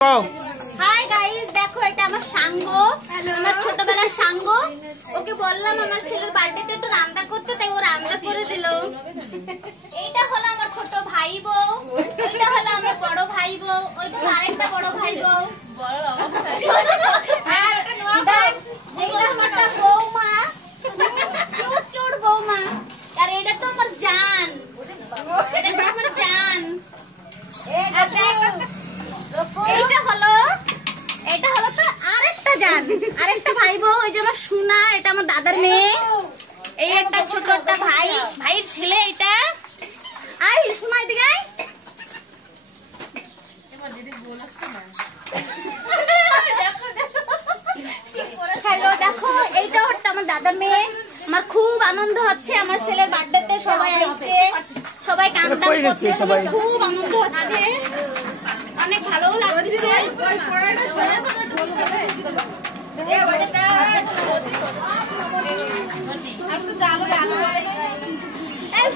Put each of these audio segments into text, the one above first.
Hi guys, দেখো এটা আমার সাঙ্গ, আমার ছোটবেলার সাঙ্গ। ওকে বললাম আমার ছেলের বার্থডেতে একটু রান্না করতে, তাই ও রান্না করে দিল। এইটা হলো আমার ছোট ভাই বউ, ওইটা হলো আমার বড় ভাই বউ, ওইটা হলো আরেকটা বড় ভাই বউ। আর এইটা আমার বৌমা, কিউট কিউট বৌমা। আর এটা তো আমার জান, এটা তো আমার জান। এটা হলো তো আরেকটা জান, আরেকটা ভাই বউ। ওই যে আমার সোনা, এটা আমার দাদার মেয়ে। এই একটা ছোট একটা ভাই, ভাইয়ের ছেলে এটা। আই সোনা এদিকে আয়। হ্যালো, দেখো এইটা হচ্ছে আমার দাদার মেয়ে। আমার খুব আনন্দ হচ্ছে আমার ছেলের বার্থডেতে, সবাই আসছে, সবাই কান্না করছে, সবাই খুব আনন্দ হচ্ছে, অনেক ভালো লাগছে।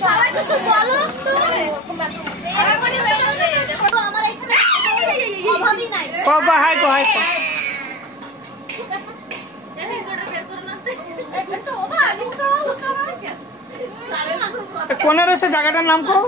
সবাই কিছু বলো আমার এখানে অভাবই নাই। কোনের এসে জায়গাটার নাম কো?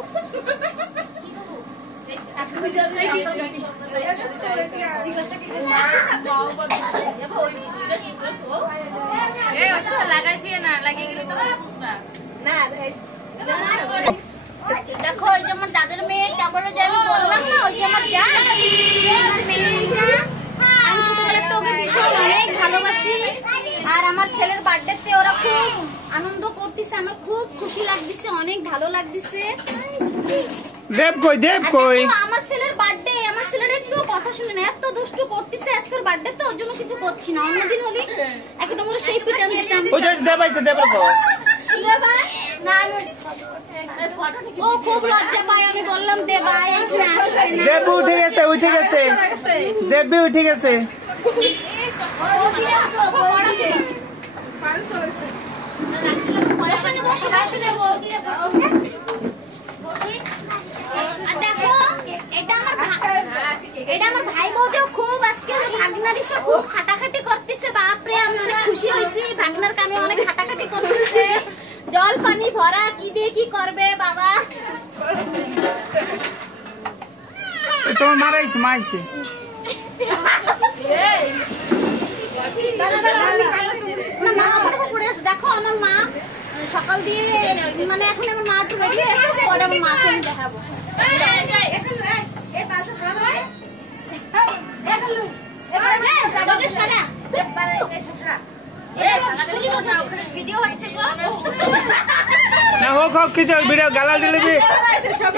দেখো ওই যে আমার দাদার মেয়ে, তারপরে যে আমি বললাম না ওই যে আমার জান, আমি ছোটবেলাতে ওকে ভীষণ অনেক ভালোবাসি। আর আমার ছেলের বার্থডেতে ওরা খুব আনন্দ করতেছে, আমার খুব খুশি লাগতেছে, অনেক ভালো লাগতেছে। দেব কই, দেব কই? আমার ছেলের বার্থডে, আমার ছেলের একটু কথা শুনে না, এত দুষ্টু করতেছে। আজকের বার্থডে তো ওর জন্য কিছু করছি না, অন্যদিন হলে একদম ওর সেই পিটান দিতাম। ওই যে দেব আইছে, দেবের কো? ও খুব লজ্জা পায়, আমি বললাম দেব আয়, এখানে আসবে না। দেব উঠে গেছে, উঠে গেছে, দেবী উঠে গেছে। দেখো এটা আমার ভাই বউ, খুব আজকে ভাগনার এসে খুব খাটাখাটি করতেছে। বাপরে, আমি অনেক খুশি হয়েছি, ভাগনার কামে অনেক খাটাখাটি করতেছে। জল পানি ভরা, কি দিয়ে কি করবে বাবা। তোমার মারাইছে, মাইছে। দেখো আমার মা সকাল দিয়ে, মানে এখন আমার মা একটু রেডি হয়েছে, পরে আমার মাকে আমি দেখাবো। না হোক হোক কিছু ভিডিও গালাল দিলে বি,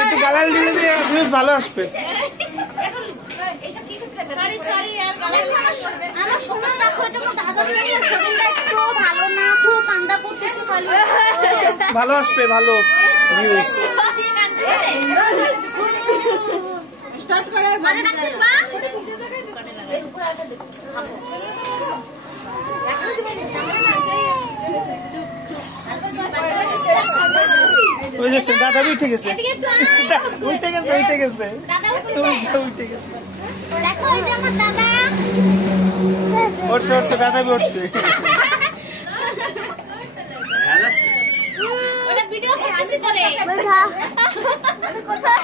একটু গালাল দিলে বি ভিউজ ভালো আসবে। আমার শোনা, দেখো এটা আমার দাদার মেয়ে, একটু ভালো না, খুব কান্দা করতেছে, ভালো আসবে, ভালো ভিউজ। স্টার্ট করে মানে রাখছিস বা ওই যে দাদা উঠে গেছে, উঠে গেছে, উঠে গেছে, উঠে গেছে। দেখো এই যে আমার দাদা উঠছে, উঠছে, দাদা উঠছে। ওটা ভিডিও খেলাছি করে আমি কোথায়